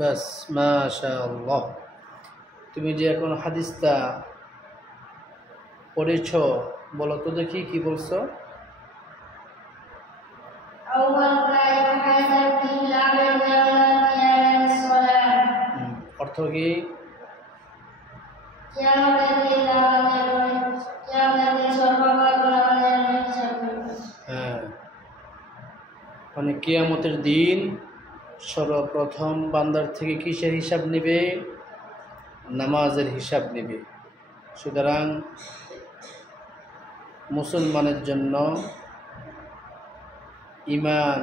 বাস মাশাআল্লাহ। তুমি যে এখন হাদিসটা পড়েছ বলো তো দেখি কি বলছো? অর্থ কি? হ্যাঁ, মানে কিয়ামতের দিন সর্বপ্রথম বান্দার থেকে কিসের হিসাব নেবে? নামাজের হিসাব নেবে। সুতরাং মুসলমানের জন্য ঈমান,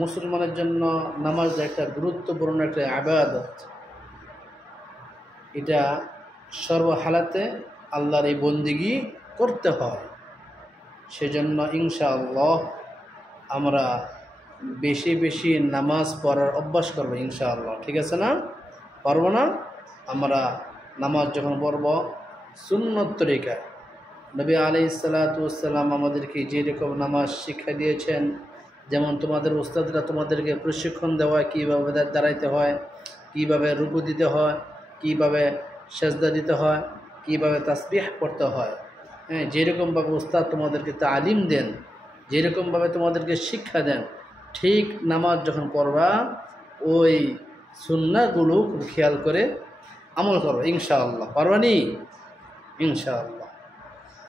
মুসলমানের জন্য নামাজ একটা গুরুত্বপূর্ণ একটা ইবাদত। এটা সর্বহালাতে আল্লাহর এই বন্দিগি করতে হয়। সেজন্য ইনশাআল্লাহ আমরা বেশি বেশি নামাজ পড়ার অভ্যাস করবো ইনশাআল্লাহ। ঠিক আছে না? পারবো না? আমরা নামাজ যখন পড়ব সুন্নত তরিকায়, নবী আলাইহিস সালাতু ওয়াস সালাম আমাদেরকে যেরকম নামাজ শিক্ষা দিয়েছেন, যেমন তোমাদের উস্তাদরা তোমাদেরকে প্রশিক্ষণ দেওয়া কীভাবে দাঁড়াইতে হয়, কীভাবে রুকু দিতে হয়, কীভাবে সেজদা দিতে হয়, কীভাবে তাসবিহ পড়তে হয়, হ্যাঁ, যেরকমভাবে উস্তাদ তোমাদেরকে তালিম দেন, যেরকমভাবে তোমাদেরকে শিক্ষা দেন, ঠিক নামাজ যখন পড়বা ওই সুন্নাহগুলো খেয়াল করে আমল করো ইনশাআল্লাহ। পারবানি? ইনশাআল্লাহ।